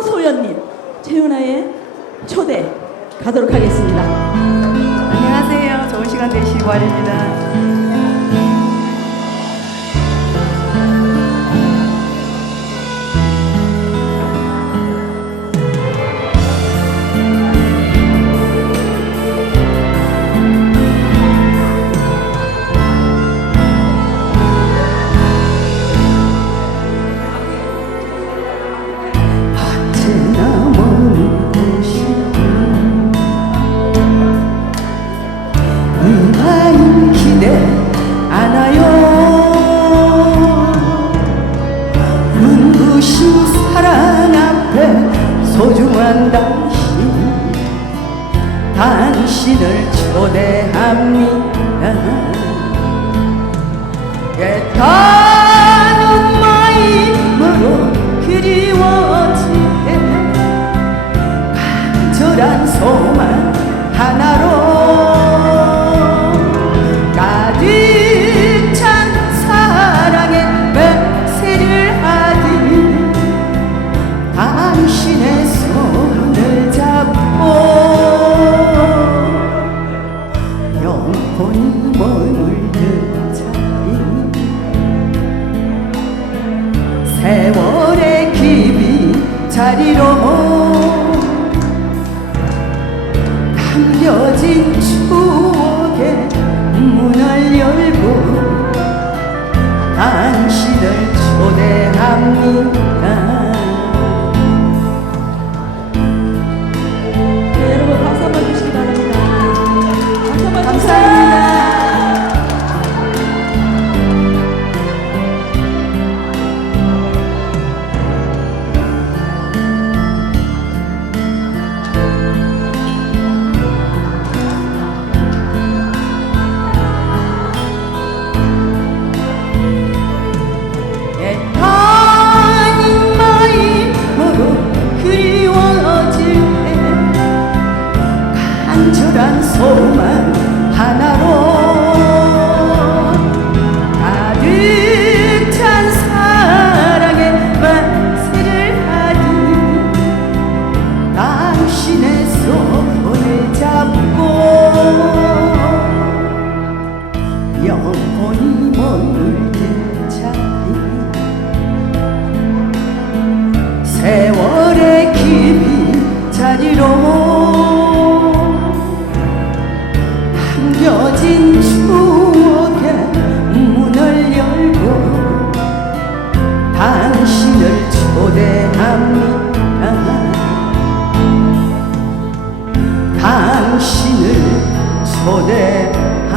허소연님, 최윤아의 초대 가도록 하겠습니다. 안녕하세요. 좋은 시간 되시기 바랍니다. 당신 당신을 초대합니다. 애타는 마음으로 그리워질 때 간절한 소망 하나로 당신의 혼이 머물는 자리 세월의 깊이 자리로 담겨진 추억의 문을 열고 당신을 초대합니다 간절한 소망 하나로 가득 찬 사랑의 만세를 하듯 당신의 손을 잡고 영원히 머물는 자 초대합니다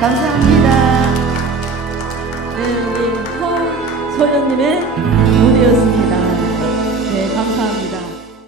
감사합니다 네, 우리 허소연님의 무대였습니다.